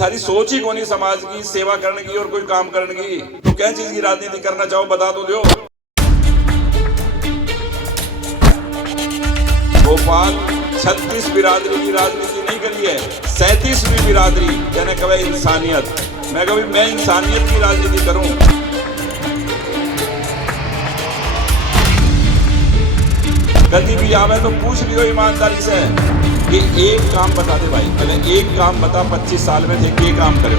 थारी सोच ही कोनी समाज की सेवा करने की और कोई काम करने की। तो क्या चीज की राजनीति करना चाहो बता तो दो। भोपाल 36 बिरादरी की राजनीति नहीं करी है, 37वीं बिरादरी यानी कहे इंसानियत। मैं कभी मैं इंसानियत की राजनीति करूं। कभी भी आवे तो पूछ लियो ईमानदारी से कि एक काम बता दे भाई, पहले एक काम बता 25 साल में थे क्या काम करे।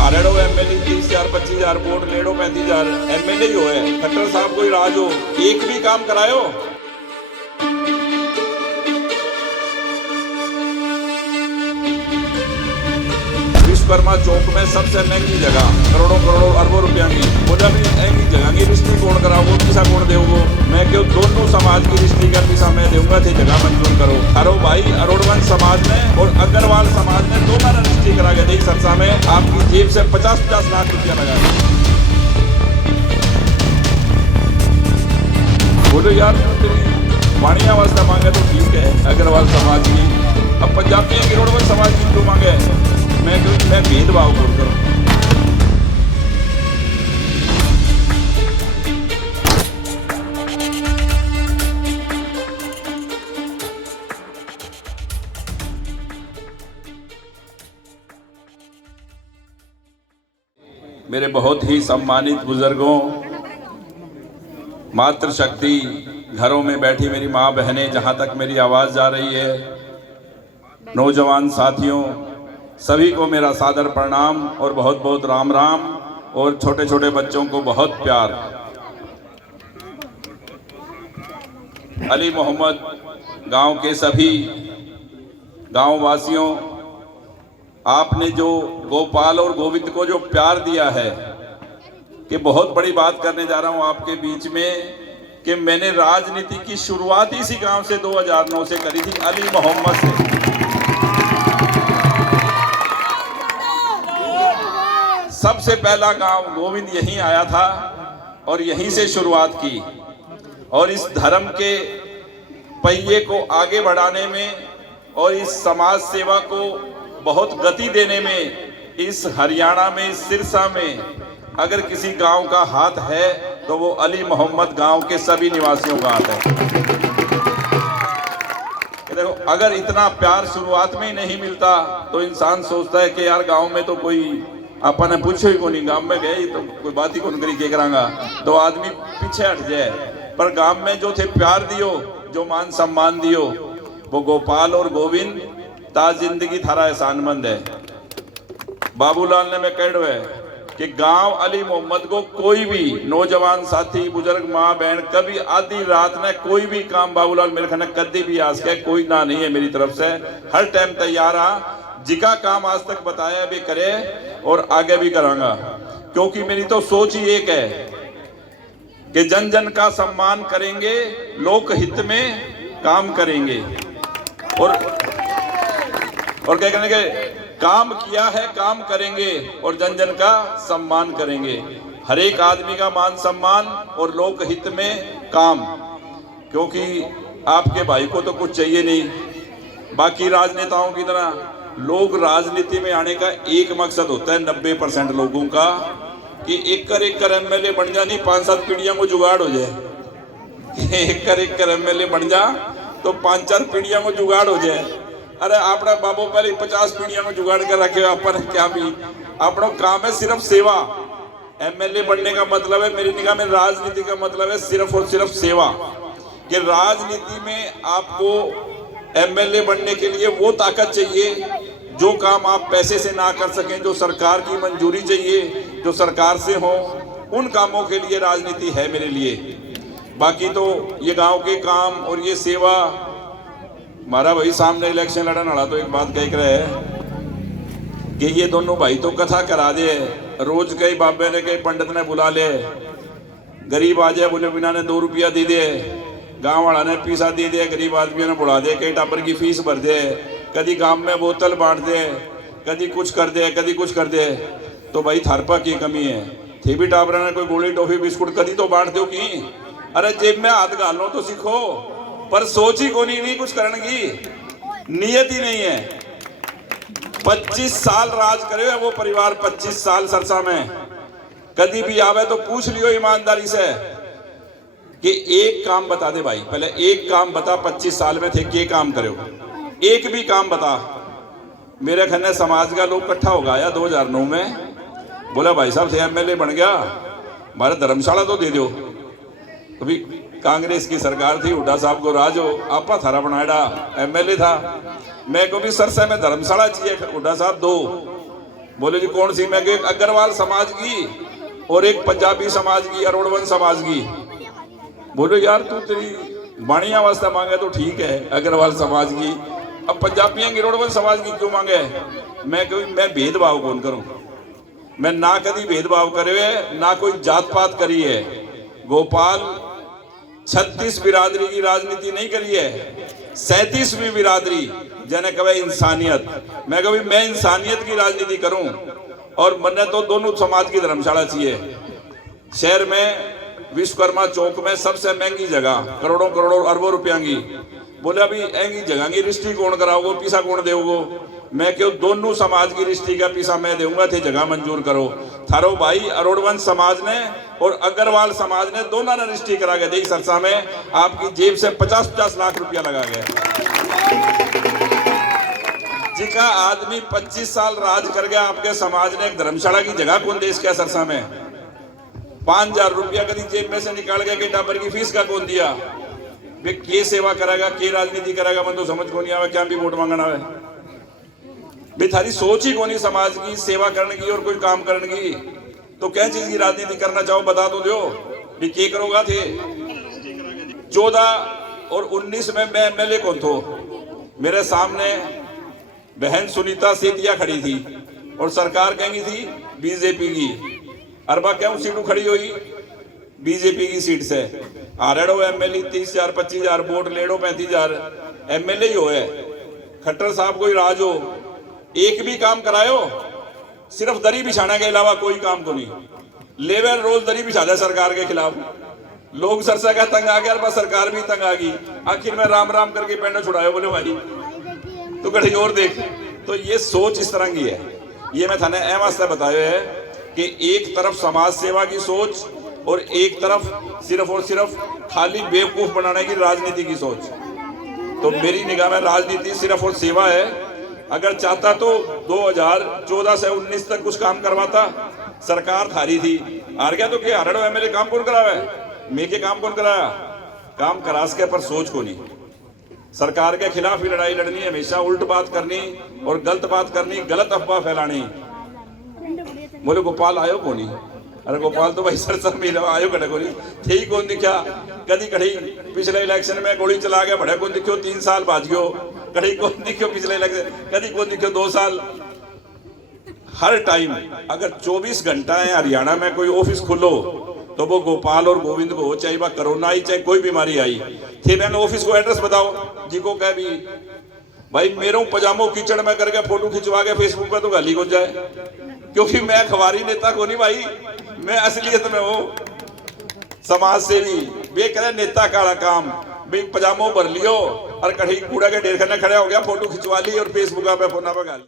आरेडो एमएलए 30,000 25,000 वोट लेडो 35,000 एमएलए हो है। खट्टर साहब कोई राज हो, एक भी काम करायो। विश्वकर्मा चौक में सबसे महंगी जगह, करोड़ों करोड़ों अरबों रुपया की, बोला भी महंगी जगह की रिश्ती कौन कराओ, किसा कौन देवो। मैं क्यों दोनों समाज की रिश्ती का पैसा मैं दूंगा थे, जगह मंजूर करो। अरे भाई अरोड़वंश समाज ने और अग्रवाल समाज ने दोनों ने रिश्ती करा के दी। सरसा में आपकी जेब से 50-50 लाख रुपया लगा। बोलो यार तेरी वाणिया वास्ता मांगे तो ठीक है अग्रवाल समाज की, अब पंजाबी की अरोड़वंश समाज की क्यों मांगे। मैं भेदभाव बोल करूं। मेरे बहुत ही सम्मानित बुजुर्गों, मातृशक्ति, घरों में बैठी मेरी माँ बहनें, जहां तक मेरी आवाज जा रही है, नौजवान साथियों, सभी को मेरा सादर प्रणाम और बहुत बहुत राम राम। और छोटे छोटे बच्चों को बहुत प्यार। अली मोहम्मद गांव के सभी गांव वासियों, आपने जो गोपाल और गोविंद को जो प्यार दिया है, कि बहुत बड़ी बात करने जा रहा हूं आपके बीच में, कि मैंने राजनीति की शुरुआत इसी गांव से 2009 से करी थी, अली मोहम्मद से। सबसे पहला गांव गोविंद यहीं आया था और यहीं से शुरुआत की। और इस धर्म के पहिए को आगे बढ़ाने में और इस समाज सेवा को बहुत गति देने में इस हरियाणा में, इस सिरसा में अगर किसी गांव का हाथ है तो वो अली मोहम्मद गांव के सभी निवासियों का हाथ है। देखो, अगर इतना प्यार शुरुआत में ही नहीं मिलता तो इंसान सोचता है कि यार गांव में तो कोई अपन ने पूछो ही को नहीं, गांव में गए तो कोई बात ही कौन करी के करांगा, तो आदमी पीछे हट जाए। पर गांव में जो थे प्यार दियो, जो मान सम्मान दियो, वो गोपाल और गोविंद ता जिंदगी थारा एहसानमंद है। बाबूलाल ने मैं कह है कि गांव अली मोहम्मद को कोई भी नौजवान साथी, बुजुर्ग, माँ बहन, कभी आधी रात में कोई भी काम बाबूलाल मेरे खाने कभी भी आज के कोई ना नहीं है मेरी तरफ से, हर टाइम तैयार आ। जिका काम आज तक बताया भी करे और आगे भी करांगा, क्योंकि मेरी तो सोच ही एक है कि जन जन का सम्मान करेंगे, लोक हित में काम करेंगे। और क्या करेंगे, काम किया है काम करेंगे और जन जन का सम्मान करेंगे। हर एक आदमी का मान सम्मान और लोक हित में काम, क्योंकि आपके भाई को तो कुछ चाहिए नहीं। बाकी राजनेताओं की तरह लोग राजनीति में आने का एक मकसद होता है 90% लोगों का, कि एक कर एमएलए बन जा, नहीं 5-7 पीढ़ियों को जुगाड़ हो जाए। एक कर एमएलए बन जा तो 5-4 पीढ़ियों को जुगाड़ हो जाए। अरे अपना बाबू पहले 50 पीढ़ियों को जुगाड़ कर रखे, अपन क्या भी अपना काम है सिर्फ सेवा। एमएलए बनने का मतलब है मेरी निगाह में, राजनीति का मतलब है सिर्फ और सिर्फ सेवा। कि राजनीति में आपको एमएलए बनने के लिए वो ताकत चाहिए जो काम आप पैसे से ना कर सकें, जो सरकार की मंजूरी चाहिए, जो सरकार से हो, उन कामों के लिए राजनीति है मेरे लिए। बाकी तो ये गांव के काम और ये सेवा, हमारा भाई सामने इलेक्शन लड़ने वाला तो एक बात कह रहे है कि ये दोनों भाई तो कथा करा दे, रोज कई बाबे ने कई पंडित ने बुला ले, गरीब आ जाए बोले बिना ने 2 रुपया दे दे, गांव वाला ने पैसा दे दिया, गरीब आदमियों ने बुला दे, कई टापर की फीस भर दे, कभी गांव में बोतल बांट दे, कभी कुछ कर दे, कभी कुछ कर दे। तो भाई थारपा की कमी है, थे भी टापरा ने कोई गोली टॉफी बिस्कुट कभी तो बांट दो की, अरे जेब में हाथ गालो तो सीखो, पर सोच ही कोनी नहीं कुछ करने की, नियत ही नहीं है। 25 साल राज करे वो परिवार, 25 साल सरसा में। कभी भी आवे तो पूछ लियो ईमानदारी से कि एक काम बता दे भाई, पहले एक काम बता, 25 साल में थे के काम करे, एक भी काम बता। मेरे खन्ने समाज का लोग इकट्ठा हो गया 2009 में, बोला भाई साहब थे एमएलए बन गया, हमारे धर्मशाला तो दे दो। अभी कांग्रेस की सरकार थी, हुड्डा साहब को राज हो, आपा थारा बनाया एमएलए था। मैं को भी सरसा में धर्मशाला चाहिए, हुड्डा साहब दो। बोले जी कौन सी? मैं एक अग्रवाल समाज की और एक पंजाबी समाज की, अरोड़वन समाज की। बोलो यार तू तेरी बाणिया वास्ते मांगे तो ठीक है, अग्रवाल समाज की, अब पंजाबियों की अरोड़वन समाज की क्यों मांगे? मैं भेदभाव कौन करूं? मैं ना कभी भेदभाव करे, ना कोई जात पात करी है। गोपाल 36 बिरादरी की राजनीति नहीं करी है, 37वीं बिरादरी जने कहे इंसानियत। मैं कभी मैं इंसानियत की राजनीति करूं, और मन्ने तो दोनों समाज की धर्मशाला चाहिए। शहर में विश्वकर्मा चौक में सबसे महंगी जगह, करोड़ों करोड़ों अरबों रुपया की। बोले अभी एंगी जगह की रिश्ती कौन कराओगो, पीसा कौन देओगो? मैं क्यों दोनों समाज की रिश्ती का पीसा मैं दूंगा, थे जगह मंजूर करो। थारो भाई अरोड़वंश समाज ने और अग्रवाल समाज ने दोनों ने रिश्ती करा के दी। सरसा में आपकी जेब से 50-50 लाख रुपया लगा गया। जिका आदमी 25 साल राज कर गया आपके समाज ने, एक धर्मशाला की जगह कौन देश क्या? सरसा में 5000 रुपया कभी जेब में से निकाल के टाबर की फीस का कौन दिया? वे के सेवा करेगा, के राजनीति करेगा? मन तो समझ को नहीं आवे, क्या भी वोट मांगना है? वे थारी सोच ही कोनी समाज की सेवा करने की और कोई काम करने की। तो क्या चीज की राजनीति करना चाहो बता तो दो, भी के करोगा थे? 14 और 19 में मैं एमएलए कौन थो? मेरे सामने बहन सुनीता सेतिया खड़ी थी और सरकार कहेंगी थी बीजेपी की। अरबा क्यों सीटू खड़ी हुई? बीजेपी की सीट से आरेडो एमएलए 30,000 25,000 वोट लेडो 35,000 एमएलए ही हो है। खट्टर साहब कोई राज हो, एक भी काम करायो, सिर्फ दरी बिछाने के अलावा कोई काम तो नहीं। लेबर रोज दरी बिछा दे सरकार के खिलाफ। लोग सरसा का तंग आ गया, बस सरकार भी तंग आ गई। आखिर में राम राम करके पेंडा छुड़ायो, बोले भाई तो कहीं और देख। तो ये सोच इस तरह की है। ये मैं थाने एम वास्ते बताया है कि एक तरफ समाज सेवा की सोच और एक तरफ सिर्फ और सिर्फ खाली बेवकूफ बनाने की राजनीति की सोच। तो मेरी निगाह में राजनीति सिर्फ और सेवा है। अगर चाहता तो 2014 से 19 तक कुछ काम करवाता। सरकार थारी थी, हार गया तो क्या हारेडो एमएलए काम कौन करावे? मैं के काम कौन कराया? काम करा सके पर सोच को नहीं। सरकार के खिलाफ ही लड़ाई लड़नी, हमेशा उल्ट बात करनी और गलत बात करनी, गलत अफवाह फैलानी। बोले गोपाल आयो को नहीं? अरे गोपाल तो भाई सरसा मिला आयो कड़े को नहीं थे ही कौन दिखा? कदी कड़ी पिछले इलेक्शन में गोली चला गया, बड़े कौन दिखो 3 साल बाज गयो। कड़ी कौन दिखो पिछले इलेक्शन, कदी कौन दिखो 2 साल। हर टाइम अगर 24 घंटा है हरियाणा में कोई ऑफिस खुलो तो वो गोपाल और गोविंद को, चाहे वह कोरोना आई चाहे कोई बीमारी आई थे, मैंने ऑफिस को एड्रेस बताओ जी को कह भी भाई मेरे पजामो कीचड़ में करके फोटो खिंचवा के फेसबुक पे तो गाली हो जाए, क्योंकि मैं खबारी नेता को नहीं भाई, मैं असलियत में हूँ समाज सेवी। वे करे नेता काला काम, भाई पजामो भर लियो और कहीं कूड़ा के ढेर करने खड़े हो गया, फोटो खिंचवा ली और फेसबुक पे फोना पे गाली।